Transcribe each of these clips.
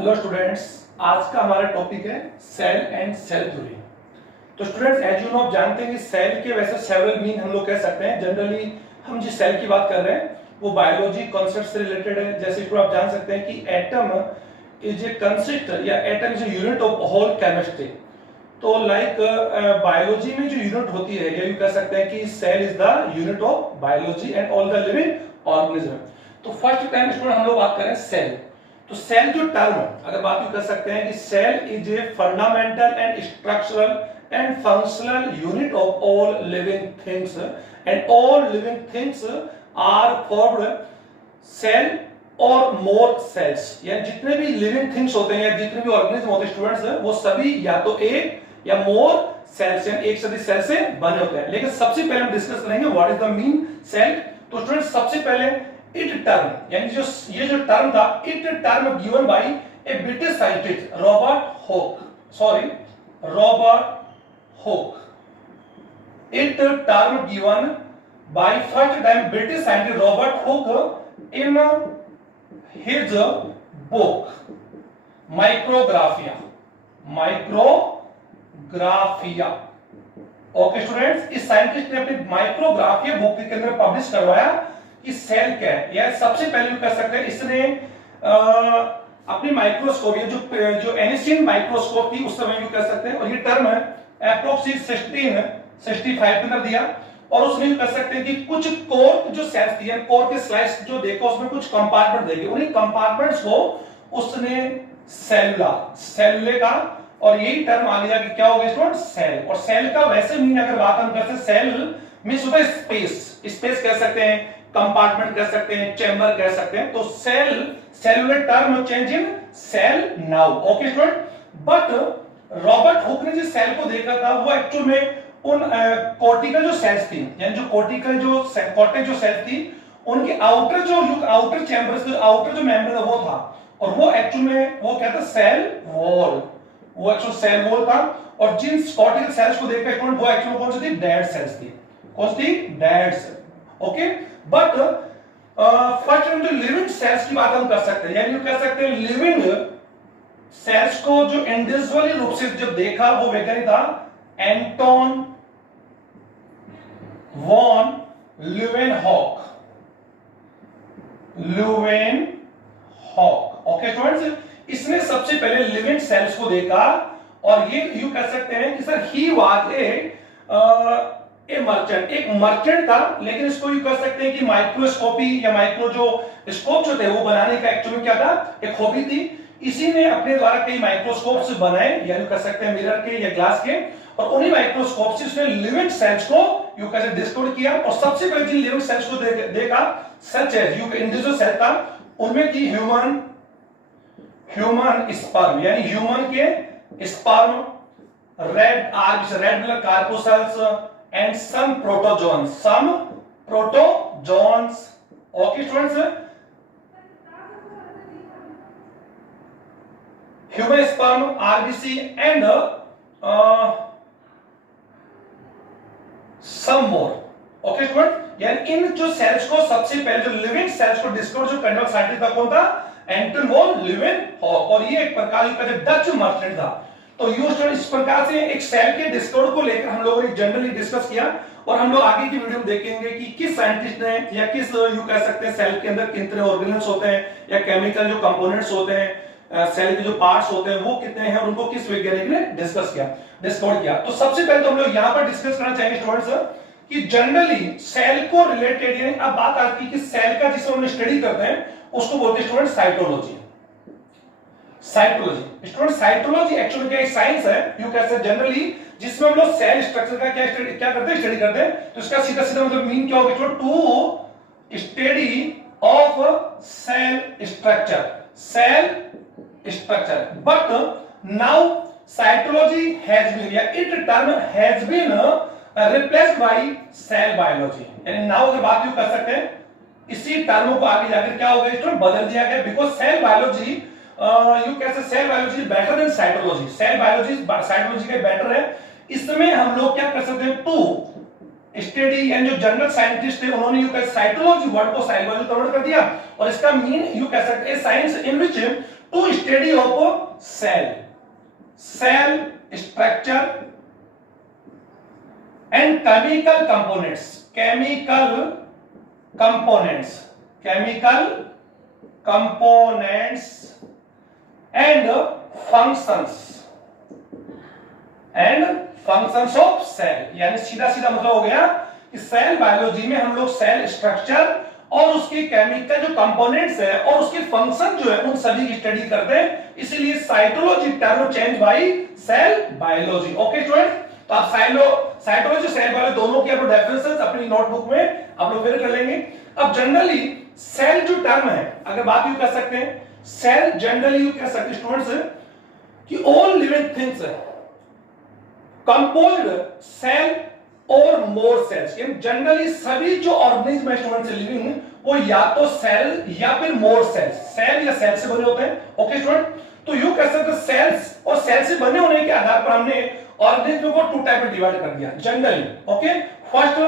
Hello students, आज का हमारा टॉपिक है सेल एंड सेल थ्योरी। तो स्टूडेंट्स, एज यू नो, आप जानते हैं कि सेल के वैसे सेवरल मीन हम लोग कह सकते हैं। जनरली हम जिस सेल की बात कर रहे हैं वो बायोलॉजी कॉन्सेप्ट से रिलेटेड है। जैसे कि आप जान सकते हैं कि एटम इज ए कंसिस्ट या atom is a unit of whole chemistry. तो लाइक बायोलॉजी में जो यूनिट होती है, या यू कह सकते हैं कि cell is the unit of biology and all the living organism. तो फर्स्ट टाइम स्टूडेंट हम लोग बात करें सेल। तो सेल जो टर्म, अगर बात कर सकते हैं कि cell is a fundamental and structural and functional unit of all living things, and all living things are formed cell और मोर सेल्स। यानी जितने भी लिविंग थिंग्स होते हैं या जितने भी ऑर्गेनिज्म होते हैं स्टूडेंट्स, वो सभी या तो एक या मोर सेल्स, यानी एक से अधिक सेल से बने होते हैं। लेकिन सबसे पहले हम डिस्कस करेंगे what is the mean cell. तो स्टूडेंट्स, सबसे पहले इट टर्म, यानी ये जो टर्म था, it term given by a British scientist Robert Hooke. It term given by first time British scientist Robert Hooke in his book Micrographia. Okay students, इस scientist ने अपनी माइक्रोग्राफिया बुक के अंदर publish करवाया कि सेल क्या है। या सबसे पहले कह सकते हैं इसने अपनी माइक्रोस्कोप, ये जो एनिशियन माइक्रोस्कोप थी उस समय कह सकते हैं, और ये टर्म है अप्रोक्सीमेटली 1665 के अंदर दिया। और उसमें कह सकते हैं कि कुछ कोर जो सेल्स थी, कोर के स्लाइस जो देखो उसमें कुछ कंपार्टमेंट देखे, उन्हीं कंपार्टमेंट्स को उसने सेलुले का, और यही टर्म आ गया कि क्या हो गया स्टूडेंट, सेल। और सेल का वैसे मीन अगर बात हम करते हैं, सेल मींस होता है स्पेस कह सकते हैं, कंपार्टमेंट कह सकते हैं, चैम्बर कह सकते हैं। तो cellular term change in cell now. Okay student, but Robert Hooke ने जिस सेल को देखा था वो एक्चुअल में उन कॉर्टिकल जो सेल्स थी, यानी जो कॉर्टेक्स जो सेल्स थी, उनके आउटर चैम्बर्स, आउटर जो मेम्ब्रेन वो था, और वो एक्चुअल में वो क्या था, सेल वॉल। वो एक्चुअल सेल वॉल था। और जिन कॉर्टिकल सेल्स को देखकर स्टूडेंट, वो एक्चुअल कौन सी थी, डेड सेल्स थी। कौन सी थी, dead cell. Okay, but first हम जो लिविंग सेल्स की बात हम कर सकते हैं, यानी कह सकते हैं लिविंग सेल्स को जो इंडिविजुअली रूप से जब देखा वो वैज्ञानिक था Anton von Leeuwenhoek. Okay students, इसने सबसे पहले लिविंग सेल्स को देखा, और ये यू कह सकते हैं कि सर ही वाज एक मर्चेंट था। लेकिन इसको यू कह सकते हैं कि माइक्रोस्कोपी या माइक्रो जो स्कोप जो थे वो बनाने का एक्चुअली क्या था, एक हॉबी थी। इसी ने अपने द्वारा कई माइक्रोस्कोप्स बनाए, या यू कह सकते हैं मिरर के या ग्लास के, और उन्हीं माइक्रोस्कोप से उसने लिविंग सेल्स को यू कैसे डिस्कवर किया। और सबसे पहले जिन लिविंग सेल्स को देखा, such as you individual cell था, उनमें थी ह्यूमन स्पर्म, यानी ह्यूमन के sperm, red blood corpuscles and some protozoans. Okay students, human sperm, RBC and some more. Okay students, यानी इन जो सेल्स को सबसे पहले जो लिविंग सेल्स को डिस्कवर जो करने वाला साइंटिस्ट था कौन था, एंटन वॉन ल्यूवेनहॉक। और ये एक प्रकार का डच मर्चेंट था। तो इस प्रकार से एक सेल के डिस्कवर को लेकर हम लोगों ने जनरली डिस्कस किया, और हम लोग आगे की वीडियो में देखेंगे कि किस साइंटिस्ट ने या किस यू कह सकते हैं सेल के अंदर कितने ऑर्गेनल्स होते हैं या केमिकल जो कंपोनेंट्स होते हैं, सेल के जो पार्ट्स होते हैं वो कितने हैं, और उनको किस वैज्ञानिक ने डिस्कवर किया। तो सबसे पहले तो हम लोग यहाँ पर डिस्कस करना चाहेंगे स्टूडेंट्स कि जनरली सेल को रिलेटेड, यानी अब बात आती है कि सेल का जिसमें हम स्टडी करते हैं उसको बोलते हैं student cytology. Student cytology actually क्या एक साइंस है, यू कैसे जनरली, जिसमें हम लोग सेल स्ट्रक्चर का क्या करते हैं, स्टडी करते हैं। तो इसका सीधा सीधा मतलब मीन क्या होगा student, to study of cell structure. But now cytology has been, या it term has been replaced by cell biology. यानी नाउ अगर बात यू कर सकते हैं, इसी टर्म को आगे जाकर क्या हो गया स्टूडेंट, बदल दिया गया, बिकॉज सेल बायोलॉजी यू कैसे cell biology better than cytology. Cell biology cytology के बेटर है। इसमें हम लोग क्या कर सकते हैं, टू स्टडी, एंड जो जनरल साइंटिस्ट थे उन्होंने यू साइटोलॉजी वर्ड को साइकोलॉजी कन्वर्ट कर दिया, और इसका मीन यू कह सकते हैं science in which to study of cell, cell structure and chemical components, chemical components, chemical components and functions of cell. यानी सीधा सीधा मतलब हो गया कि सेल बायोलॉजी में हम लोग सेल स्ट्रक्चर और उसके केमिकल जो कंपोनेंट्स है और उसके फंक्शन जो है उन सभी की स्टडी करते हैं, इसीलिए cytology term change by cell biology. Okay student, तो आप साइटोलॉजी सेल बायोलॉजी दोनों की आप डेफिनेशंस अपनी नोटबुक में आप लोग फिर कर लेंगे। अब जनरली सेल जो टर्म है, अगर बात यू कर सकते हैं, सेल जनरली यू कह सकते स्टूडेंट्स कि all living things composed cell और मोर सेल्स। जनरली सभी जो ऑर्गेनिज्म है स्टूडेंट्स लिविंग वो या तो सेल या फिर मोर सेल्स, सेल या सेल से बने होते हैं। ओके स्टूडेंट, तो यू कह सकते सेल्स और सेल से बने होने के आधार पर हमने ऑर्गेनिज्म को टू टाइप में डिवाइड कर दिया generally. Okay, first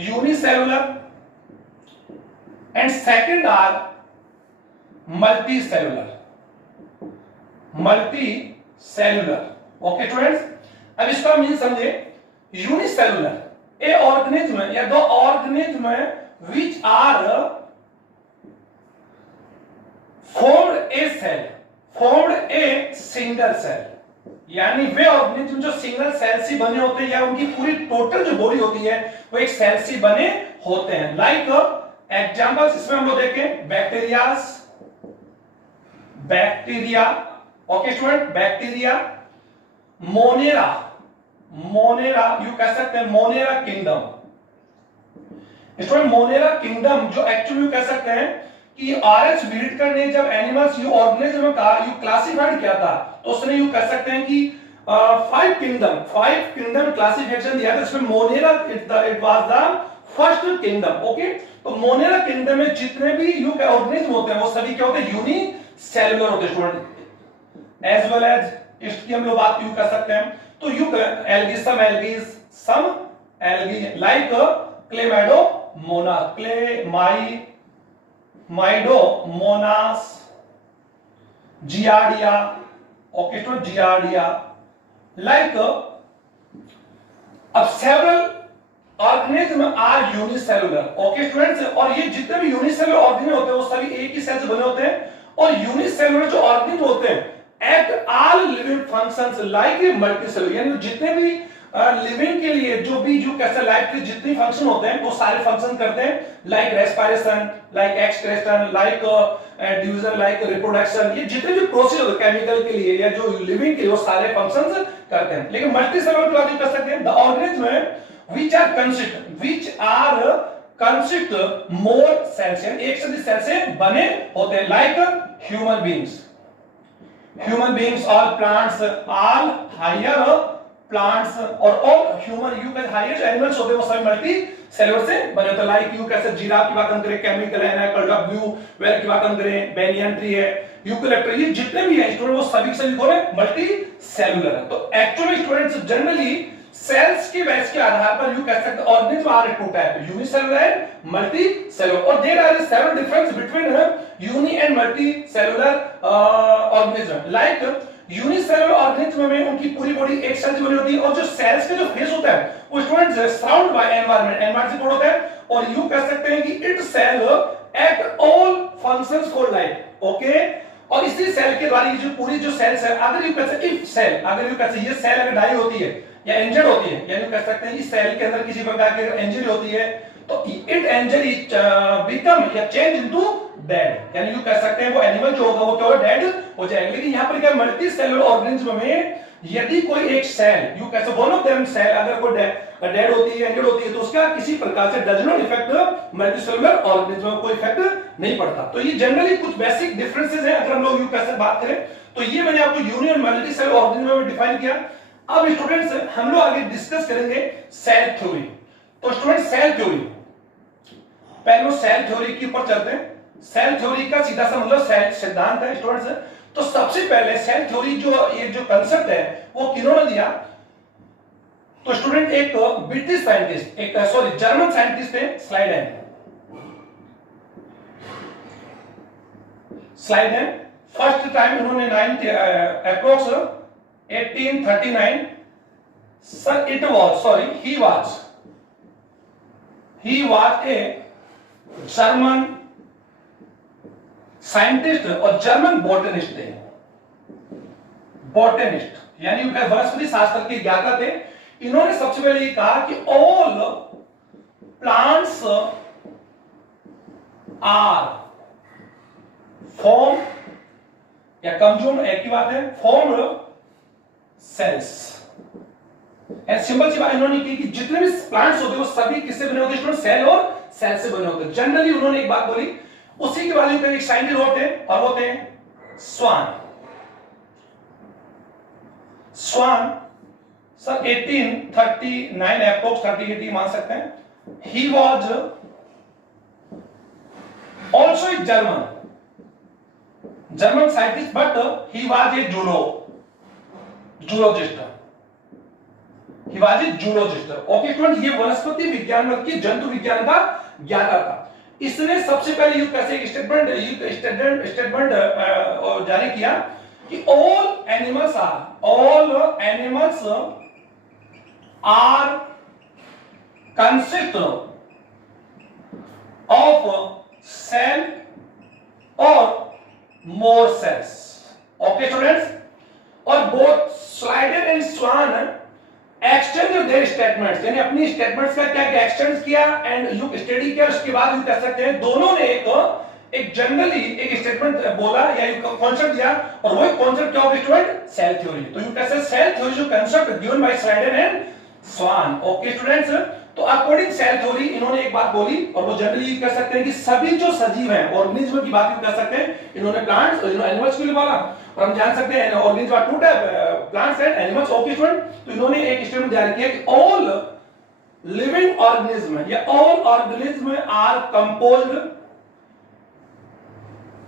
unicellular and second are multi cellular. Okay students, अब इसका मीन समझे। यूनिसेलुलर ए ऑर्गेनिज्म या दो organism which are formed a single cell, यानी वे ऑर्गेनिज्म जो सिंगल सेल से बने होते हैं या उनकी पूरी टोटल जो बॉडी होती है वो एक सेल से बने होते हैं। लाइक एग्जांपल्स इसमें हम लोग देखें, bacteria. Okay student, bacteria, Monera you कह सकते हैं, Monera kingdom. Student Monera kingdom जो एक्चुअली कह सकते हैं कि आरएच व्हिटकर ने जब एनिमल्स यू ऑर्गेनिज्म का यू क्लासिफाइड किया था तो उसने यू कह सकते हैं कि 5 किंगडम क्लासिफिकेशन दिया था, इसमें Monera it was the first kingdom. Okay, तो मोनेरा किंगडम में जितने भी यू ऑर्गेनिज्म होते हैं वो सभी क्या होते हैं, यूनिसेलुलर होते हैं स्टूडेंट। एज वेल एज इसकी हम लोग बात यू कर सकते हैं, तो you some algae like Chlamydomonas, Giardia. Okay student, Giardia like. अब several organism are unicellular. Okay students, और ये जितने भी यूनिसेलुलर ऑर्गेनिज्म होते हैं वो सभी एक ही सेल से बने होते हैं, और यूनिसेलुलर जो ऑर्गेनिज्म होते हैं at all living functions like multicellular, यानी जितने भी लिविंग के लिए जो भी जो कैसे लाइफ के जितने फंक्शन होते हैं वो सारे फंक्शन करते हैं, like respiration, like excretion, like division, like reproduction. ये जितने भी प्रोसेस होते हैं केमिकल के लिए या जो लिविंग के लिए वो सारे फंक्शंस करते हैं। लेकिन मल्टीसेलुलर की बात कर सकते हैं, the organism which are consist more cells, एक से अधिक सेल से बने होते हैं, like human beings, all plants, all higher plants और ऑल ह्यूमन यू कैसे हायर एनिमल्स होते हैं वो सभी मल्टी सेलुलर से बने होते हैं। लाइक यू कैसे जिराफ की बात हम करें, केमिकल है, ब्लू वेल की बात हम करें, बेनियन ट्री है, यूकलिप्टस, ये जितने भी हैं स्टूडेंट वो सभी सभी कौन है, मल्टी सेलुलर है। तो एक्चुअली स्टूडेंट्स जनरली सेल्स के बेस के आधार पर यू कह सकते हैं organism are two type, unicellular and multi cellular, और there are several difference between uni and multi cellular organism. Like unicellular organism में उनकी पूरी बॉडी एक सेल से बनी होती है, और जो सेल्स के जो फेस होता है वो स्टूडेंट्स सराउंड बाय एनवायरनमेंट से कोड होता है, और यू कह सकते हैं कि it cell at all functions for life. Okay, और इसी सेल के द्वारा ये जो पूरी जो सेल्स है, अगर यू कहते हैं अगर यू कहते हैं ये सेल अगर डाई होती है या इंजर्ड होती है, यानी कह सकते हैं इस सेल के अंदर किसी प्रकार की इंजरी होती है तो इट इंजरी बिकम या चेंज इनटू डेड, यानी यू कह सकते हैं वो एनिमल जो होगा वो क्या होगा, डेड हो जाएगा। लेकिन यहां पर क्या मल्टी सेलुलर ऑर्गेनिज्म में यदि कोई एक सेल यू कैसे वन ऑफ देम सेल अगर कोई डेड होती है, इंजर्ड होती है, तो उसका किसी प्रकार से does not effect multi cellular organism में कोई इफेक्ट नहीं पड़ता। तो ये जनरली कुछ बेसिक डिफरेंसेस हैं अगर हम लोग यू कैसे बात करें, तो ये मैंने आपको यूनि और मल्टी सेलुलर ऑर्गेनिज्म में डिफाइन किया। अब स्टूडेंट्स हम लोग आगे डिस्कस करेंगे सेल थ्योरी। तो स्टूडेंट सेल थ्योरी, पहले सेल थ्योरी के ऊपर चलते हैं। सेल थ्योरी का सीधा सा मतलब सेल सिद्धांत है स्टूडेंट्स। तो सबसे पहले सेल थ्योरी जो ये जो कांसेप्ट है वो किन्होंने दिया, तो स्टूडेंट एक ब्रिटिश साइंटिस्ट, एक सॉरी जर्मन साइंटिस्ट है, स्लाइड है फर्स्ट टाइम इन्होंने 9 approx 1839 sir it was sorry he was a German scientist और जर्मन बॉटनिस्ट थे। बॉटनिस्ट यानी वनस्पति शास्त्र के ज्ञाता थे। इन्होंने सबसे पहले ये कहा कि ऑल प्लांट्स आर फॉर्म या कंज्यूम एक ही बात है फॉर्म सेल्स। सिंपल सी बात इन्होंने की कि जितने भी प्लांट्स होते हैं वो सभी किससे बने होते हैं? सेल और सेल से बने होते हैं। जनरली उन्होंने एक बात बोली, उसी के वैल्यू पे एक साइंटिस्ट होते हैं और होते हैं स्वान। स्वान सर 1839 अप्रोक्स 30 मान सकते हैं। He was also a German scientist but he was a zoologist. Okay student, ये वनस्पति विज्ञान की जंतु विज्ञान का ज्ञाता था। इसने सबसे पहले कैसे एक स्टेटमेंट जारी किया कि all animals are consist of cell और मोर सेल्स। ओके स्टूडेंट्स, और both Schleiden and Schwann extend their statements, यानी अपनी स्टेटमेंट्स का क्या एक्सटेंड किया एंड यू स्टडी किया। उसके बाद यू कह सकते हैं दोनों ने एक जनरली एक स्टेटमेंट बोला या एक कॉन्सेप्ट दिया, और वही कॉन्सेप्ट क्या होगा स्टूडेंट? Cell theory. तो यू कह सकते सेल थ्योरी जो concept given by Schleiden and Schwann. Okay students, तो अकॉर्डिंग सेल थ्योरी इन्होंने एक बात बोली, और वो जनरली कह सकते हैं कि सभी जो सजीव हैं, ऑर्गेनिज्म की बात कर सकते हैं, इन्होंने प्लांट्स और एनिमल्स के लिए बोला। और हम जान सकते हैं organism are two type, plants and animals. Okay student, तो इन्होंने एक स्टेटमेंट जारी किया कि ऑल लिविंग ऑर्गेनिज्म या all organism are composed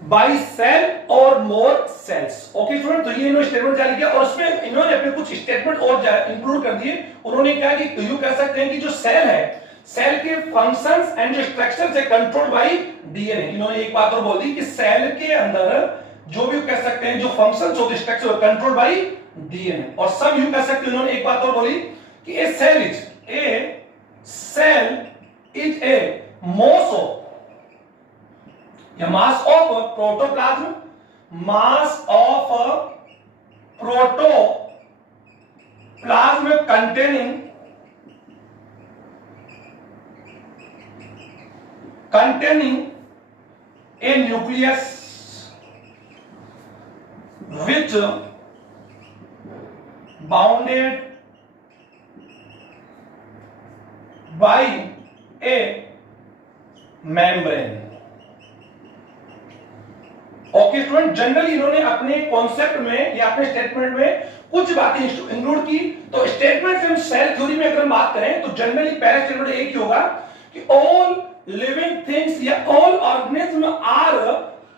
by cell और मोर सेल्स। ओके स्टूडेंट, तो ये इन्होंने स्टेटमेंट जारी किया और उसमें इन्होंने अपने कुछ स्टेटमेंट और इंक्लूड कर दिए। उन्होंने कहा कि यू कह सकते हैं कि जो सेल है, सेल के फंक्शंस एंड जो स्ट्रक्चर्स है कंट्रोल्ड बाय डीएनए। इन्होंने एक बात और बोल दी कि सेल के अंदर जो भी कह सकते हैं जो फंक्शंस होते हैं स्ट्रक्चर कंट्रोल्ड बाय डीएनए। और सब यू कह सकते हैं, उन्होंने एक बात और बोली कि a cell is a mass of protoplasm, mass of protoplasm containing a nucleus which bounded by a membrane। Okay student, generally इन्होंने अपने कॉन्सेप्ट में या अपने स्टेटमेंट में कुछ बातें इंक्लूड की। तो स्टेटमेंट से हम सेल थ्योरी में अगर हम बात करें तो जनरली पहला स्टेटमेंट एक ही होगा कि ऑल लिविंग थिंग्स या all organism are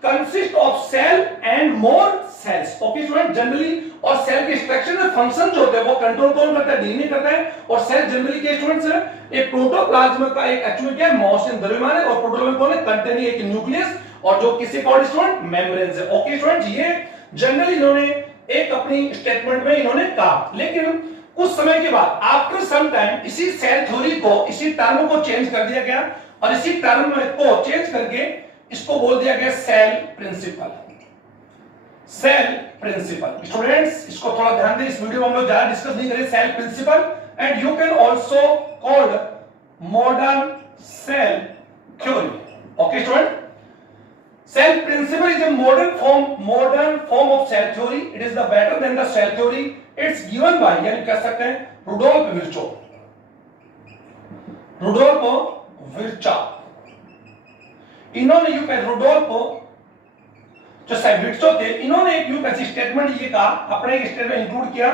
consist of cell and more cells. Okay student, generally और सेल के स्ट्रक्चर में फंक्शन जो होते हैं वो कंट्रोल कौन करता है? डीएनए करता है। और सेल जनरली के स्टूडेंट्स एक प्रोटोप्लाज्म का एक एक्चुअली क्या है? मॉलिक्यूल द्रव्यमान है। और प्रोटोप्लाज्म कौन है? कंटेनिंग एक न्यूक्लियस, और जो किसी कॉल्ड स्टूडेंट मेम्ब्रेन्स है। ओके स्टूडेंट, ये जनरली इन्होंने एक अपनी स्टेटमेंट में इन्होंने कहा। लेकिन कुछ समय के बाद आफ्टर सम टाइम इसी सेल थ्योरी को, इसी टर्म को चेंज कर दिया गया और इसी टर्म को चेंज करके इसको बोल दिया गया cell principle. Cell principle students, इसको थोड़ा ध्यान दें, इस वीडियो में हम लोग ज्यादा डिस्कस नहीं करें। Cell principle and you can also called modern cell theory. Okay student, cell principle is a modern form of cell theory. It is the better than the cell theory. It's given by, यानी कह सकते हैं Rudolf Virchow. इन्होंने you कह Rudolf जो Virchow थे, इन्होंने एक यू कैसी स्टेटमेंट ये कहा, अपने एक स्टेटमेंट इंक्लूड किया।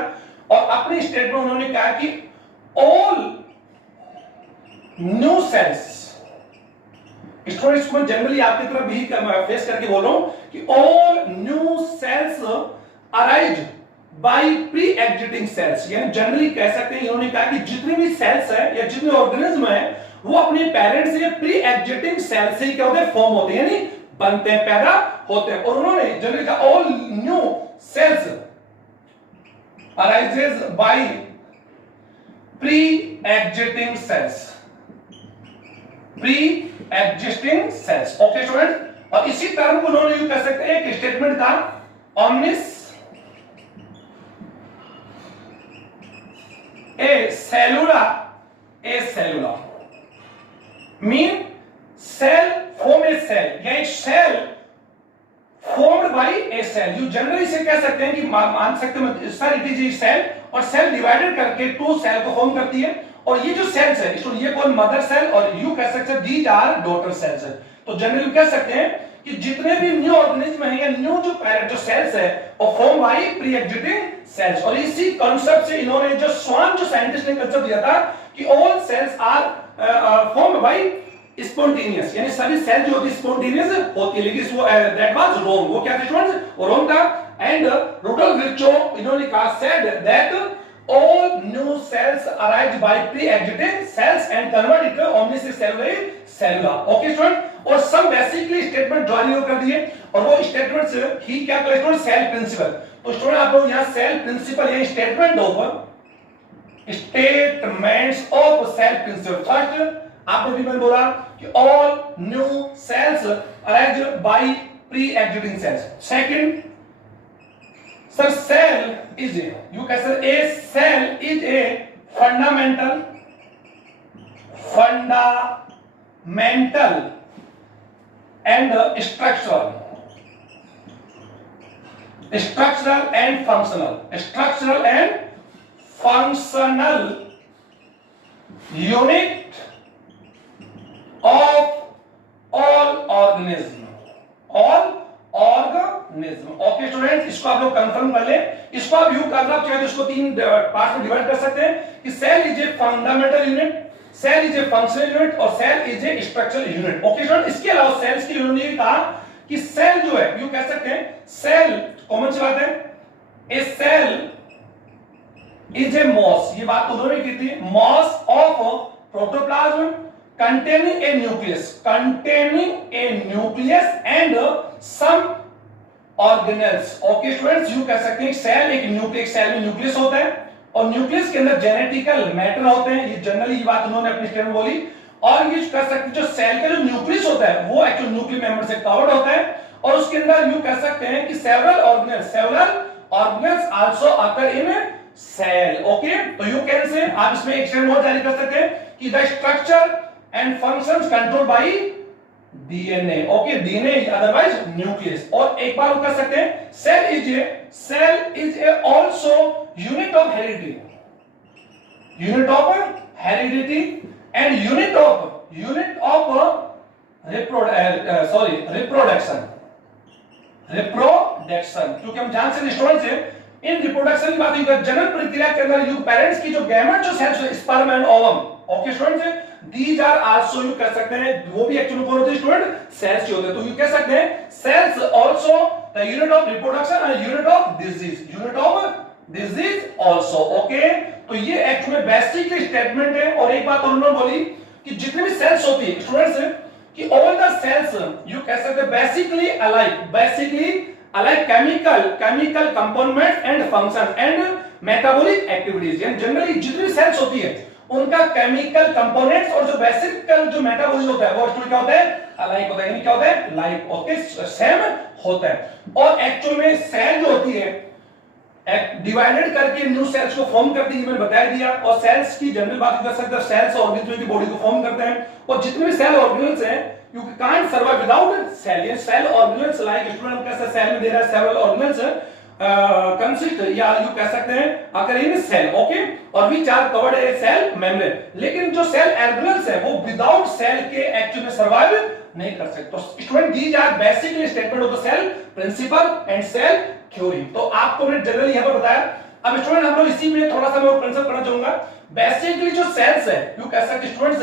और अपनी स्टेटमेंट उन्होंने कहा कि ऑल न्यू सेल्स, स्टूडेंट्स को जनरली आपकी तरफ भी फेस करके बोल रहा हूं कि all new cells arise by pre existing cells. यानी जनरली कह सकते हैं इन्होंने कहा कि जितने भी सेल्स है या जितने ऑर्गेनिज्म है वो अपने पेरेंट्स से प्री एग्जिस्टिंग सेल से क्या होते हैं? फॉर्म होते हैं, यानी बनते हैं, पैदा होते हैं। और उन्होंने जनरली कहा all new sales arises by pre existing cells, pre existing cells. Okay student, और इसी टर्म को उन्होंने यूज कर सकते हैं, एक स्टेटमेंट था omnis a cellula mean cell form a cell, या एक cell formed by a cell। You generally से कह सकते हैं कि मान सकते हैं sir it is a cell, और सेल डिवाइडेड करके टू सेल को फॉर्म करती है। और ये जो सेल्स है ये कौन मदर सेल, और यू कह सकते हैं दीज आर डॉटर सेल्स है। तो जनरली कह सकते हैं कि जितने भी न्यू ऑर्गेनिज्म है या न्यू जो पैरेंट जो सेल्स है वो form by pre existing cells. और इसी कांसेप्ट से इन्होंने जो स्वान जो साइंटिस्ट ने कांसेप्ट दिया था कि all cells are form by spontaneous, यानी सभी सेल जो होती है स्पॉन्टेनियस होती है, लेकिन वो दैट वाज रॉन्ग। वो क्या था स्टूडेंट्स, वो रॉन्ग था। एंड रुडोल्फ विर्चो इन्होंने कहा said that all new cells arise by pre-existing cells and convert it to omnicellular cellula। Okay student, और सब बेसिकली स्टेटमेंट ड्रॉ कर दिए, और वो स्टेटमेंट्स ही क्या करे स्टूडेंट, सेल प्रिंसिपल। तो स्टूडेंट आप लोग यहां सेल प्रिंसिपल या statement of statements of cell principle. First आपने भी मैंने बोला कि all new cells arise by pre-existing cells. Second sir, cell is a cell is a fundamental and structural and functional unit of all organism, okay students, इसको आप लोग confirm कर ले। इसको आप यू करना चाहे तो इसको तीन पार्ट में डिवाइड कर सकते हैं कि cell is a fundamental unit, cell is a functional unit, और cell is a structural unit. Okay student, इसके अलावा सेल्स की उन्होंने ये कहा कि सेल जो है यू कह सकते हैं सेल कॉमन सी बात है, a cell is a mass, ये बात उन्होंने की थी, mass of protoplasm containing a nucleus and some organelles। Okay students, you कह सकते हैं सेल एक न्यूक्लियस, सेल में न्यूक्लियस होता है और न्यूक्लियस के अंदर जेनेटिकल मैटर होते हैं। ये जनरली ये बात उन्होंने अपनी स्टेटमेंट बोली। और ये कह सकते हैं जो सेल का जो न्यूक्लियस होता है वो एक्चुअली न्यूक्लियर मेंबर से कवर्ड होता है, और उसके अंदर यू कह सकते हैं कि several organelles also occur in cell। Okay, तो यू कैन से आप इसमें एक स्टेटमेंट और जारी कर सकते हैं कि the structure and functions controlled by DNA। Okay, DNA otherwise nucleus। और एक बार कर सकते हैं cell is a also unit of heredity and unit of reproduction। क्योंकि हम जान सकते स्टूडेंट्स से इन रिप्रोडक्शन की बात हुई है, जनन प्रक्रिया के अंदर यू पेरेंट्स की जो गैमेट जो cells sperm and ovum, okay students, these are also you कह सकते हैं वो भी एक्चुअली कौन होते हैं स्टूडेंट, सेल्स ही होते हैं। तो यू कह सकते हैं sales also the unit of reproduction and unit of disease also. Okay, तो ये एक्चुअली बेसिक स्टेटमेंट है। और एक बात उन्होंने बोली कि जितनी भी सेल्स होती है स्टूडेंट्स कि ऑल द सेल्स यू कह सकते हैं basically alike chemical component and function and metabolic activities. यानी जनरली जितनी भी सेल्स होती है उनका केमिकल कंपोनेंट्स और जो बेसिक जो मेटाबॉलिज्म होता है वो एक्चुअली क्या होता है, अलाइक होता है, यानी क्या होता है, लाइक, ओके, सेम होता है। और एक्चुअल में सेल जो होती है डिवाइडेड करके न्यू सेल्स को फॉर्म करती है, मैंने बता दिया। और सेल्स की जनरल बात कर सकते हैं, सेल्स ऑर्गेनिज्म की बॉडी को फॉर्म करते हैं, और जितने भी सेल ऑर्गेनिजम्स हैं you can't survive without cell. ये सेल ऑर्गेनिजम्स लाइक स्टूडेंट कैसे सेल में दे रहा है सेवरल ऑर्गेनिजम्स कंसिस्ट या यू कह सकते हैं अगर इन सेल, ओके, और which are covered a cell membrane. लेकिन जो सेल ऑर्गेनेल्स है वो विदाउट सेल के एक्चुअली में सर्वाइव नहीं कर सकते। तो student these are basically statement of the cell principle and cell theory. तो आपको मैंने जनरली यहां पर बताया। अब स्टूडेंट हम लोग इसी में थोड़ा सा मैं और कंसेप्ट करना चाहूंगा। बेसिकली जो सेल्स है यू कह सकते students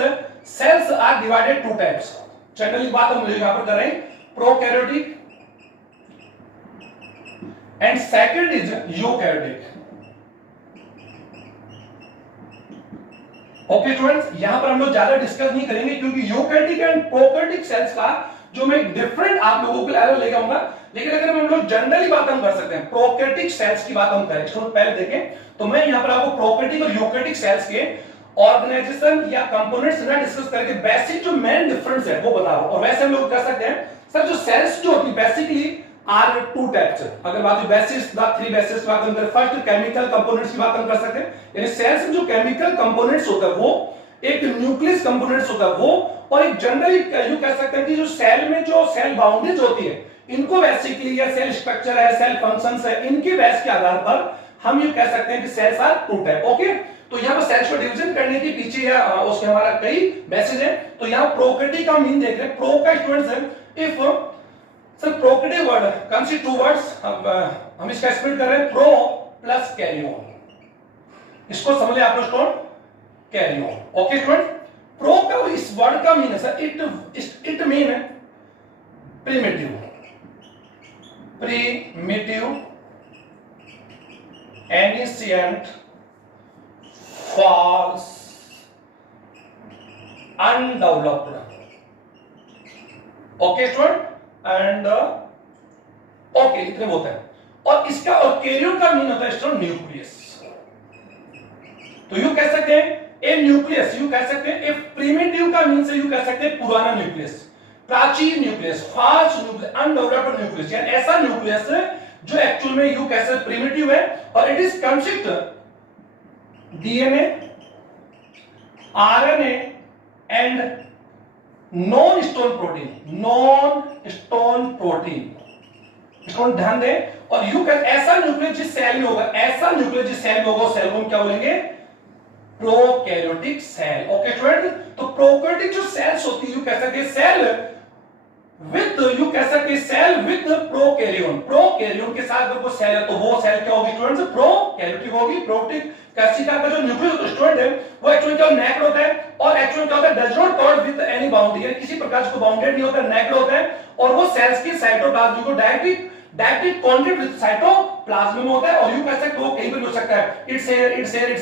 cells are divided two types. Generally बात हम यहां पर कर रहे हैं prokaryotic and second is eukaryotic। Okay students, यहां पर हम लोग ज्यादा डिस्कस नहीं करेंगे क्योंकि यूकैरियोटिक एंड प्रोकैरियोटिक सेल्स का जो मैं डिफरेंट आप लोगों के लिए लेके आऊंगा। लेकिन अगर हम लोग जनरली बात हम कर सकते हैं, प्रोकैरियोटिक सेल्स की बात हम करें, इसको पहले देखें तो मैं यहां पर आपको प्रोकैरियोटिक और यूकैरियोटिक सेल्स के ऑर्गेनाइजेशन या कंपोनेंट्स ना डिस्कस करके बेसिक जो मेन डिफरेंस है वो बता रहा हूं। और वैसे हम लोग कर सकते हैं सर, जो सेल्स जो होती है बेसिकली आर टू टाइप्स। अगर बात बेसिस थ्री बेसिस की बात हम करें, फर्स्ट केमिकल कंपोनेंट्स की बात हम कर सकते हैं, यानी सेल्स में जो केमिकल कंपोनेंट्स होता है वो, एक न्यूक्लियस कंपोनेंट्स होता है वो, और एक जनरली यू कह सकते हैं कि जो सेल में जो सेल बाउंड्रीज होती है, इनको बेसिकली या सेल स्ट्रक्चर है, सेल फंक्शंस है, इनके बेस के आधार पर हम ये कह सकते हैं कि cells are two type. Okay, तो यहाँ पर सेल्स को डिवीजन करने के पीछे या उसके हमारा कई बेसिस है। तो यहाँ प्रोकैरियोटिक का मीन देख रहे हैं, प्रो का स्टूडेंट्स है, if sir prokaryotic word comes in two words, हम इसका स्प्लिट कर रहे हैं, प्रो प्लस कैरियन, इसको समझ ले आप लोग student, karyon. Okay student, pro का इस वर्ड का मीन है सर, इट मीन है primitive, ancient, false, undeveloped. Okay student, and okay इतने होते हैं। और इसका और कैरियन का मीन होता है स्टूडेंट न्यूक्लियस। तो यू कह सकते हैं ए न्यूक्लियस, यू कह सकते हैं ए प्रिमिटिव का मीन से यू कह सकते हैं पुराना न्यूक्लियस, प्राचीन nucleus, fast nucleus, undeveloped nucleus, यानी ऐसा न्यूक्लियस जो एक्चुअल में यू कह सकते प्रिमिटिव है, और it is consist DNA, RNA and non stone protein, non stone protein, इसको ध्यान दें। और यू कैन ऐसा न्यूक्लियस जिस सेल में होगा, ऐसा न्यूक्लियस जिस सेल में होगा, सेल को हम क्या बोलेंगे, प्रोकैरियोटिक सेल। ओके स्टूडेंट, तो प्रोकैरियोटिक जो सेल्स होती है यू कह सकते हैं सेल विद, यू कह सकते हैं सेल विद प्रोकैरियन, प्रोकैरियन के साथ अगर कोई सेल है तो वो सेल क्या होगी स्टूडेंट्स, प्रोकैरियोटिक होगी। प्रोकैरियोटिक कैसिका का जो न्यूक्लियस स्टूडेंट है वो एक्चुअली क्या नेक्ड होता है, और एक्चुअली क्या होता है, does not covered with any boundary, यानी किसी प्रकार से बाउंडेड नहीं होता, नेक्ड होता है, और वो सेल्स की साइटोप्लाज्म को डायरेक्टली कांटेक्ट विद साइटोप्लाज्म में होता है। और यू कह सकते हो कहीं भी हो सकता है, इट्स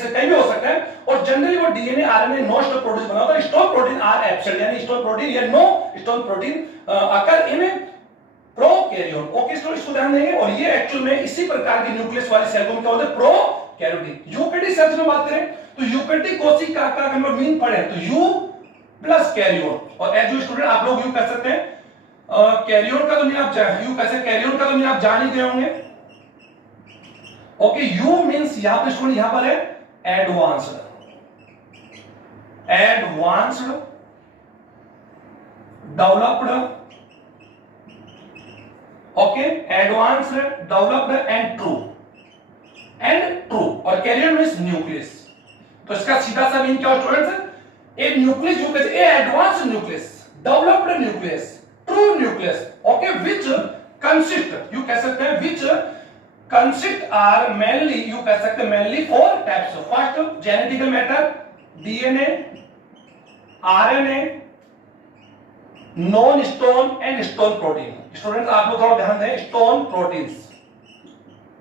कहीं भी हो सकता है। और जनरली वो DNA RNA no stop protein बना होता है, स्टॉप प्रोटीन आर एब्सेंट, यानी स्टॉप प्रोटीन या no stop protein occur in prokaryon. Okay students, इसको ध्यान देंगे। और ये एक्चुअल में इसी प्रकार की न्यूक्लियस वाली सेल को क्या होता है, प्रोकैरियोटिक। यूकैरियोटिक सेल्स में बात करें तो यूकैरियोटिक कोशिका का हम लोग मीन पढ़े तो यू प्लस कैरियन, और एज यू स्टूडेंट आप लोग यू कह सकते हैं कैरियन का तो मीन आप यू कैसे कैरियन का तो मीन आप जान ही गए होंगे। ओके, यू मींस यहां पर स्टूडेंट यहां पर है advanced, advanced, developed, okay, advanced, developed and true, और कैरियन मींस न्यूक्लियस। तो इसका सीधा सा मीन क्या है स्टूडेंट्स, ए न्यूक्लियस यू कैसे, a advanced nucleus, developed nucleus, true nucleus, okay, which consist, you कह सकते हैं which consist are mainly, you कह सकते हैं mainly four types. First genetical matter, DNA, RNA, non histone and histone protein. Students आप लोग थोड़ा ध्यान दें, histone proteins,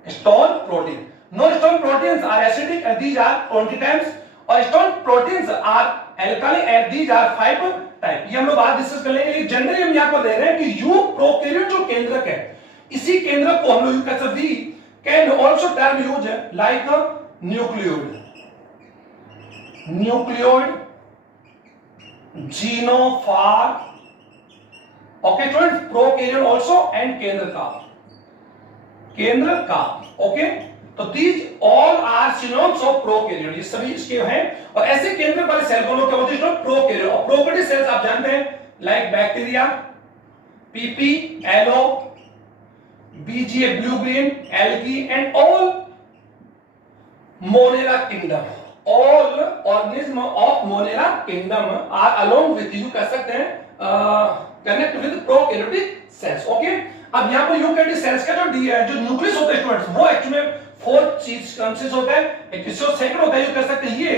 histone protein, non histone proteins are acidic and these are 20 times, और histone proteins are alkali and these are 5 type. ये हम लोग बात डिस्कस कर लेंगे। जनरली हम यहां पर दे रहे हैं कि यू प्रोकैरियोट जो केंद्रक है, इसी केंद्रक को हम लोग कह सकते हैं can also term use like nucleoid, nucleoid, genophore, okay student, prokaryote also and केंद्र का, ओके। तो these all are synonyms of prokaryote, ये सभी इसके हैं। और ऐसे केंद्र वाले सेल को लोग क्या बोलते हैं, प्रोकैरियोट। और प्रोकैरियोटिक सेल्स आप जानते हैं like bacteria, PP, LO, BGA, blue green, algae and all Monera kingdom, all organism of Monera kingdom are along with, you कह सकते हैं connect with prokaryotic cells. Okay, अब यहां पर यूकैरियोटिक सेल्स का जो न्यूक्लियस होता है स्टूडेंट्स, वो एक्चुअली में 4 चीज कंसिस्ट होता है। एक सेकंड होता है, यू कह सकते हैं ये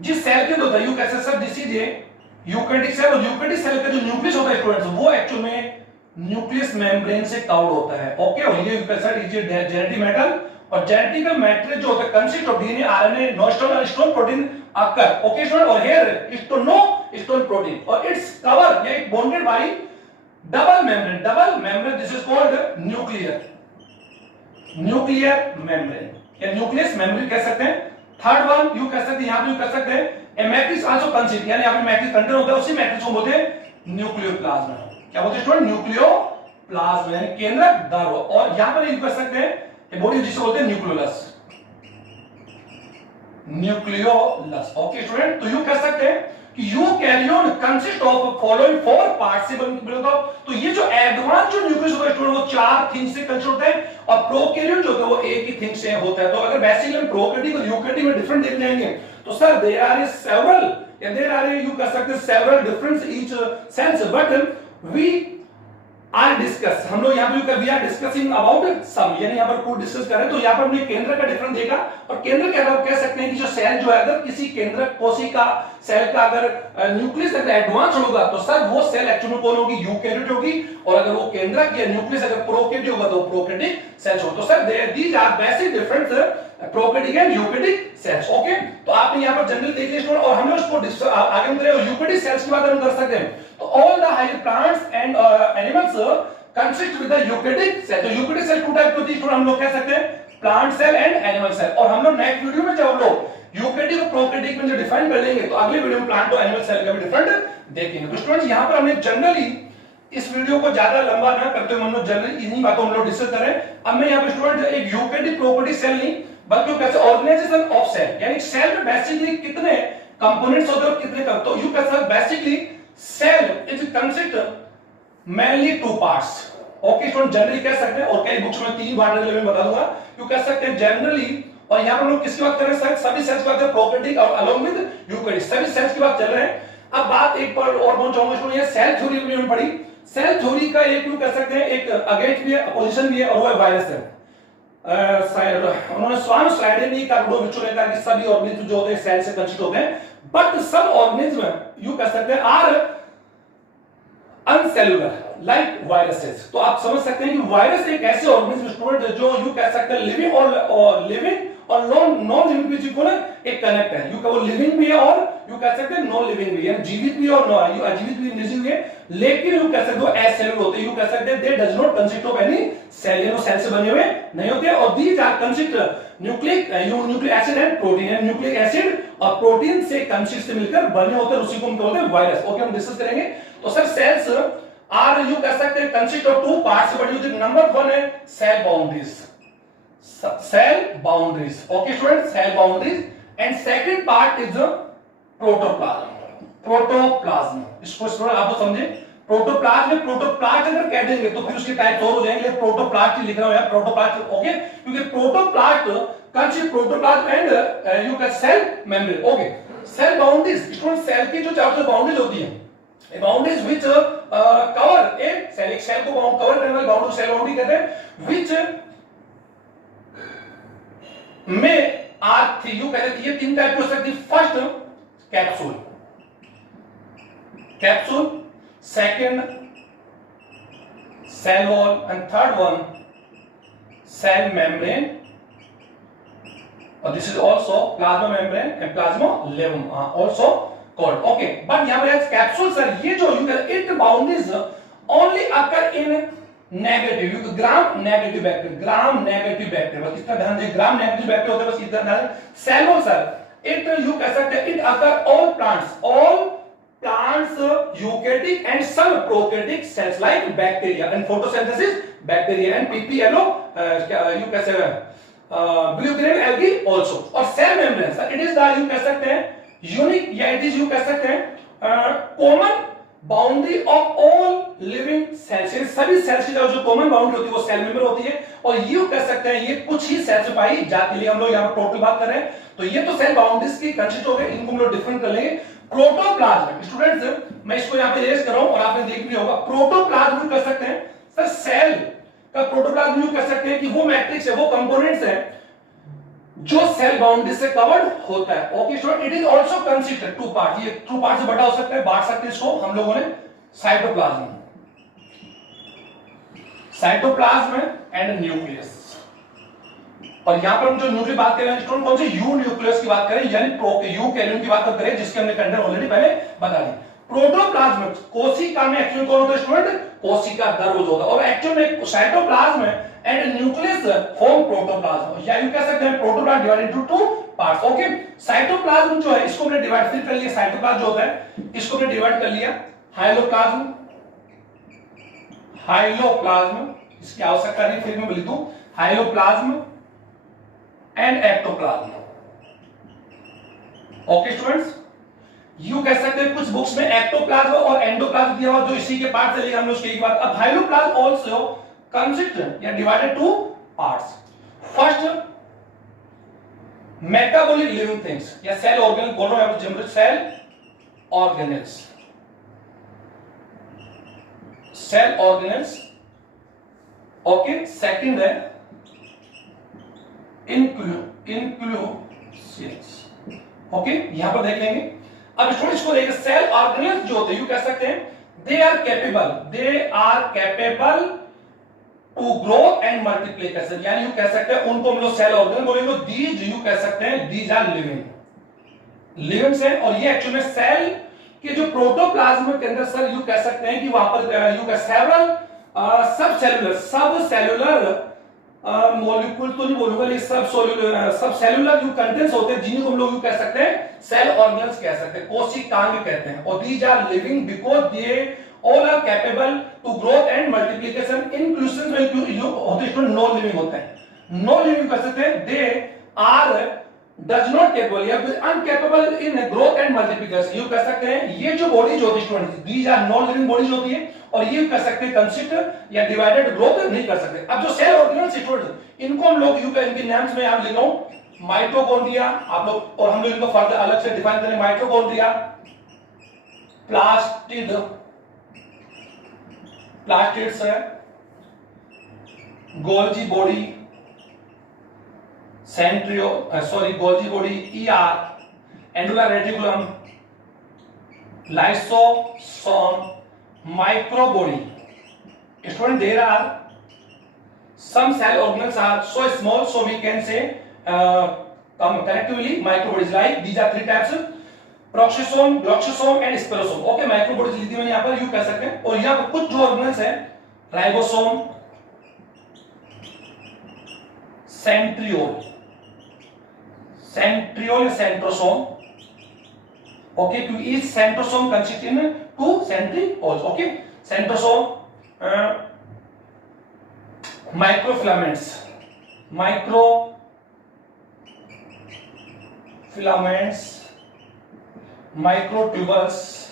जिस सेल के अंदर होता है, यू कह सकते हैं this is a eukaryotic cell. और यूकैरियोटिक सेल का जो न्यूक्लियस होता है स्टूडेंट्स, वो एक्चुअल में न्यूक्लियस मेम्ब्रेन से कवर्ड होता है। ओके, और ये जेनेटिक मैटर, और जेनेटिकल मैटर जो होता है consist of DNA, RNA, non stone और stone protein occur. Okay student, और here is to no stone protein, और इट्स कवर या it bonded by double membrane this is called nuclear membrane या nucleus membrane कह सकते हैं। Third one you कह सकते हैं, यहां पे यू कह सकते हैं ए मैट्रिक्स आल्सो कंसिस्ट, यानी यहां पे मैट्रिक्स कंटेन होता है, उसी मैट्रिक्स को बोलते हैं न्यूक्लियोप्लाज्म। क्या बोलते हैं स्टूडेंट? न्यूक्लियोप्लाज्म यानी केंद्रक द्रव। और यहां पर यू कह सकते हैं बॉडी जिसे बोलते हैं न्यूक्लियोलस, न्यूक्लियोलस। ओके स्टूडेंट, तो यू कह सकते हैं कि eukaryote consist of following four parts से बना। तो ये जो एडवांस जो न्यूक्लियस होता है स्टूडेंट वो चार थिंग्स से कंसिस्ट होता है, और प्रोकैरियोट जो होता है वो एक ही थिंग से होता है। तो अगर बेसिकली हम प्रोकैरियोट और यूकैरियोट में डिफरेंट देख जाएंगे तो सर देयर आर सेवरल या देयर आर यू कह सकते हैं several difference each sense, but we are discuss, हम लोग यहाँ पे we are discussing about some, यानी यहाँ पर कोई डिस्कस करें तो यहाँ पर हमने केंद्र का डिफरेंस देखा। और केंद्र के अगर कह सकते हैं कि जो सेल जो है अगर किसी केंद्र कोशिका सेल का अगर न्यूक्लियस अगर एडवांस होगा तो सर वो सेल एक्चुअली में कौन होगी? यूकैरियोट होगी। और अगर वो केंद्रक या न्यूक्लियस अगर प्रोकैरियोट होगा तो प्रोकैरियोटिक सेल्स होगा। तो sir these are basic difference prokaryotic and eukaryotic cells. Okay, तो आपने यहाँ पर जनरल देख लिया और हम लोग इसको आगे हम यूकैरियोटिक सेल्स की बात हम कर सकते हैं। तो all the higher plants and animals consist with the eukaryotic cell. तो यूकैरियोटिक सेल टू टाइप की होती है, हम लोग कह सकते हैं plant cell and animal cell. और हम लोग नेक्स्ट वीडियो में जब हम लोग यूकैरियोटिक और प्रोकैरियोटिक में जो डिफाइन कर लेंगे तो अगले वीडियो में प्लांट और एनिमल सेल का भी डिफरेंट देखेंगे। तो स्टूडेंट्स यहाँ पर हमने जनरली इस वीडियो को ज्यादा लंबा ना करते हुए हम लोग जनरली इन्हीं बातों हम लोग डिस्कस करें। अब मैं यहाँ पे स्टूडेंट एक यूकैरियोटिक प्रोकैरियोटिक सेल नहीं बल्कि कैसे ऑर्गेनाइजेशन ऑफ सेल, यानी सेल में बेसिकली कितने कंपोनेंट्स होते हैं और कितने कर, तो you can say basically cell is consist mainly two parts. Okay student, generally कह सकते हैं और कई बुक्स में तीन बार मैं बता दूंगा, यू कह सकते हैं जनरली। और यहां पर हम लोग किसकी बात कर रहे हैं? सभी सेल्स की बात करें, प्रोकैरियोटिक और अलोंग विद यूकैरियोटिक सभी सेल्स की बात चल रहे हैं। अब बात एक पर और बहुत चाहूंगा स्टूडेंट, ये सेल थ्योरी भी हमने पढ़ी। सेल थ्योरी का एक यू कह सकते हैं एक अगेंस्ट भी है, अपोजिशन भी है, और वो है वायरस है। उन्होंने स्वान स्लाइडर ने कहा कि सभी ऑर्गेनिज्म जो होते हैं सेल से कंस्टिट्यूट होते हैं, बट सब ऑर्गेनिज्म यू कह सकते हैं आर अनसेलुलर लाइक वायरसेस। तो आप समझ सकते हैं कि वायरस एक ऐसे ऑर्गेनिज्म स्टूडेंट जो यू कह सकते हैं लिविंग और नॉन लिविंग बीच को ना एक कनेक्ट है। यू वो लिविंग भी है और यू कह सकते हैं नॉन लिविंग भी, यानी जीवित भी और अजीवित भी निजी भी है, लेकिन यू कह सकते हो एसेलुलर होते हैं। यू कह सकते हैं they does not consist of any cell, यानी सेल से बने हुए नहीं होते। और these are consist nucleic acid and protein, यानी न्यूक्लिक एसिड और प्रोटीन से कंसिस्ट से मिलकर बने होते हैं, उसी को हम बोलते हैं वायरस। ओके, हम डिस्कस करेंगे। तो सर सेल्स आर यू कह सकते हैं कंसिस्ट ऑफ टू पार्ट्स से बनी होती है। नंबर 1 है cell boundaries, cell boundaries. Okay student, cell boundaries. And second part is protoplasm. Protoplasm इसको स्टूडेंट आप तो समझे, प्रोटोप्लाज्म में प्रोटोप्लास्ट अगर कह देंगे तो फिर उसके टाइप और हो जाएंगे। प्रोटोप्लास्ट लिख रहा हूं यार, प्रोटोप्लास्ट। ओके, क्योंकि protoplast consist protoplasm and you can cell membrane. Okay, cell boundaries student, cell की जो चारों तरफ बाउंड्रीज होती है, boundaries which cover a cell, एक सेल को कवर करने वाली बाउंड्री सेल बाउंड्री कहते हैं, व्हिच में आर थ्री यू कहते हैं। ये तीन टाइप की हो सकती है। First capsule, capsule, second cell wall and third one cell membrane, और this is also plasma membrane and plasmalemma also called. Okay, but यहां पर कैप्सूल सर ये जो it boundaries only occur in negative gram negative bacteria, gram negative bacteria, बस इतना ध्यान दें, ग्राम negative bacteria होते हैं, बस इतना ध्यान। Cell wall sir it you कह सकते हैं it occur all plants eukaryotic and some prokaryotic cells like bacteria and photosynthesis bacteria and pplo you कह सकते हैं blue green algae also। और cell membrane sir it is the you कह सकते हैं यूनिक या इट इज यू कह सकते हैं common boundary of all living cells. सभी सेल्स की जो कॉमन बाउंड्री होती है वो सेल मेंबर होती है, और यू कह सकते हैं ये कुछ ही सेल से पाई जाती है। हम लोग यहाँ पर टोटल बात कर रहे हैं, तो ये तो सेल बाउंड्रीज की कंसिस्ट हो गए, इनको हम लोग डिफरेंट कर लेंगे। प्रोटोप्लाज्म स्टूडेंट्स, मैं इसको यहाँ पे रेस कर रहा हूं और आपने देख लिया होगा, प्रोटोप्लाज्म कह सकते हैं सर सेल का प्रोटोप्लाज्म यू कह सकते हैं कि वो मैट्रिक्स है, वो कंपोनेंट्स है जो सेल बाउंड्री से कवर्ड होता है। Okay student, it is also consisted two part, ये टू पार्ट से बटा हो सकता है, बांट सकते हैं इसको हम लोगों ने साइटोप्लाज्म, साइटोप्लाज्म एंड न्यूक्लियस। और यहां पर हम जो न्यूक्लियस बात कर रहे हैं स्टूडेंट कौन से यू न्यूक्लियस की बात करें, यानी यूकैरियोट की बात करें, जिसके हमने कंटेंट ऑलरेडी पहले बता दी। प्रोटोप्लाज्म कोशिका में एक्चुअली कौन होता है स्टूडेंट? कोशिका गर्भ जो होता है, और एक्चुअल में cytoplasm and nucleus form protoplasm, या यूं कह सकते हैं protoplasm divided into two parts. Okay, cytoplasm जो है इसको हमने डिवाइड फिर कर लिया, साइटोप्लाज्म जो होता है इसको हमने डिवाइड कर लिया हाइलोप्लाज्म, हाइलोप्लाज्म इसकी आवश्यकता नहीं, फिर मैं लिख दूं hyaloplasm and ectoplasm. Okay students, you कह सकते हैं कुछ बुक्स में एक्टोप्लाज्म और एंडोप्लाज्म दिया हुआ जो इसी के पार्ट से लेगा हम लोग उसके एक बात। अब हाइलोप्लाज्म आल्सो कंसिस्ट या divided two parts. First metabolic living things या सेल ऑर्गेनल बोल रहा हूं general cell organelles, cell organelles. Okay, second है इंक्लूसियस। ओके, यहां पर देख लेंगे। अब स्टूडेंट्स को देखिए सेल ऑर्गेनल्स जो होते हैं यू कह सकते हैं they are capable to grow and multiplication, यानी यू कह सकते हैं उनको हम लोग सेल ऑर्गेनल बोलेंगे। दीज यू कह सकते हैं दीज आर लिविंग्स हैं, और ये एक्चुअल में सेल के जो प्रोटोप्लाज्म के अंदर सर यू कह सकते हैं कि वहां पर यू कह सेवरल सब सेलुलर मॉलिक्यूल तो नहीं बोलूंगा, लेकिन सब सेलुलर जो कंटेंट्स होते हैं जिन्हें हम लोग यू कह सकते हैं सेल ऑर्गेनल्स कह सकते हैं, कोशिकांग कहते हैं। और these are living because they all are capable to growth and multiplication. Inclusive में होते हैं नॉन लिविंग होते हैं, नॉन लिविंग कह सकते हैं they are does not capable या uncapable in growth and multiplication. You कह सकते हैं ये जो बॉडीज होती है students these are non living bodies होती है, और ये कह सकते हैं कंसिस्ट या डिवाइडेड ग्रोथ नहीं कर सकते। अब जो सेल ऑर्गेनल्स स्टूडेंट्स इनको हम लोग यू कह इनके नाम्स में यहां लिख रहा हूं माइटोकॉन्ड्रिया आप लोग, और हम लोग इनको फर्दर अलग से डिफाइन करें माइटोकॉन्ड्रिया, प्लास्टिड्स है, Golgi body, Golgi body, ER, एंडुलर reticulum, lysosome, microbody. Student, there are some cell organelles are so small, so we can say collectively microbodies. Like these are three types: peroxisome, gloxosome and spirosome. Okay, microbodies लिखी मैंने यहाँ पर you कह सकते हैं। और यहाँ पर कुछ जो ऑर्गेनल्स हैं ribosome, centriole, centrosome. Okay, to each centrosome consists in two centrioles. Okay, centrosome, microfilaments, microtubules,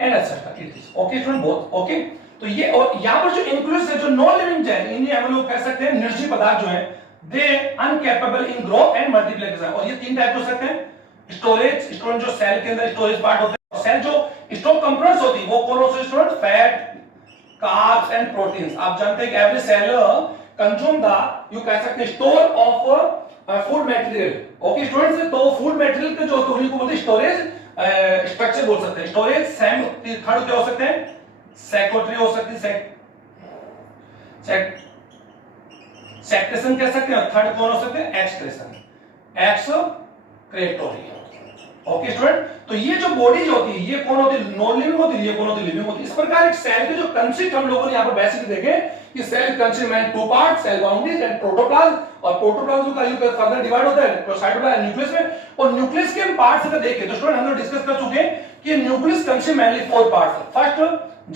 and etc. It is okay student both. Okay, तो ये और यहाँ पर जो इंक्लूसिव है जो नॉन लिविंग है इन्हें हम लोग कह सकते हैं निर्जीव पदार्थ जो है they uncapable in growth and multiplication. और ये तीन टाइप हो सकते हैं स्टोरेज, स्टोरेज जो सेल के अंदर स्टोरेज पार्ट होते हैं, सेल जो स्टोर कंपोनेंट्स होती है वो कौन होते हैं student fat, carbs and proteins. आप जानते हैं कि every cell consume the you कह सकते हैं store of food material. Okay students, तो फूड मटेरियल के जो उन्हीं को बोलते हैं स्टोरेज स्ट्रक्चर बोल सकते हैं। स्टोरेज सेम थर्ड क्या हो सकते हैं सेक्रेटरी हो सकती है, सेक्रेशन कह सकते हैं। थर्ड कौन हो सकते हैं एक्सक्रेशन, एक्सक्रेटोरी। ओके स्टूडेंट, तो ये जो बॉडीज होती है ये कौन होती है नॉन लिविंग होती है, ये कौन होती है लिविंग होती है। इस प्रकार एक सेल के जो कंसिस्ट हम लोगों ने यहाँ पर बेसिक देखे कि सेल कंसिस्ट में two part cell boundaries and protoplasm, और प्रोटोप्लाज्म का यू फर्दर डिवाइड होता है साइटोप्लाज्म न्यूक्लियस में। और न्यूक्लियस के पार्ट्स अगर देखें तो स्टूडेंट हम लोग डिस्कस कर चुके हैं कि nucleus consist mainly four parts. First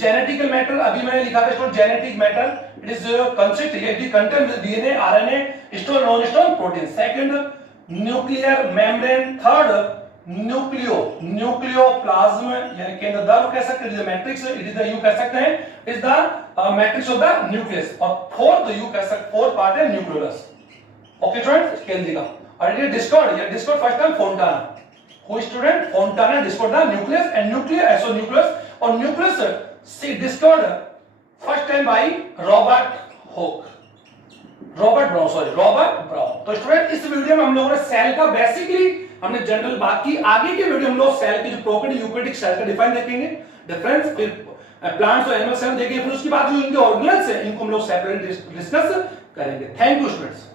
genetical matter, अभी मैंने लिखा था student genetic matter, it is consist it contain DNA, RNA, histone non histone protein. Second nuclear membrane, third nucleoplasm यानी केंद्र द्रव कह सकते हैं, matrix it is the you कह सकते हैं is the matrix of the nucleus. और फोर्थ यू कह सकते फोर्थ पार्ट है न्यूक्लियस। ओके स्टूडेंट, केंद्रिका। और ये discovered first time Fontana, who student Fontana discovered the nucleus and nucleus or nucleus discovered first time by Robert Brown। तो student इस video में हम लोगों ने सेल का बेसिकली हमने जनरल बात की। आगे के वीडियो हम लोग सेल की जो प्रॉपर्टी यूकेरियोटिक सेल का डिफाइन देखेंगे, डिफरेंस, फिर प्लांट्स और एनिमल सेल देखेंगे, फिर उसके बाद जो इनके ऑर्गेनल्स हैं इनको हम लोग सेपरेट डिस्कस करेंगे। Thank you students.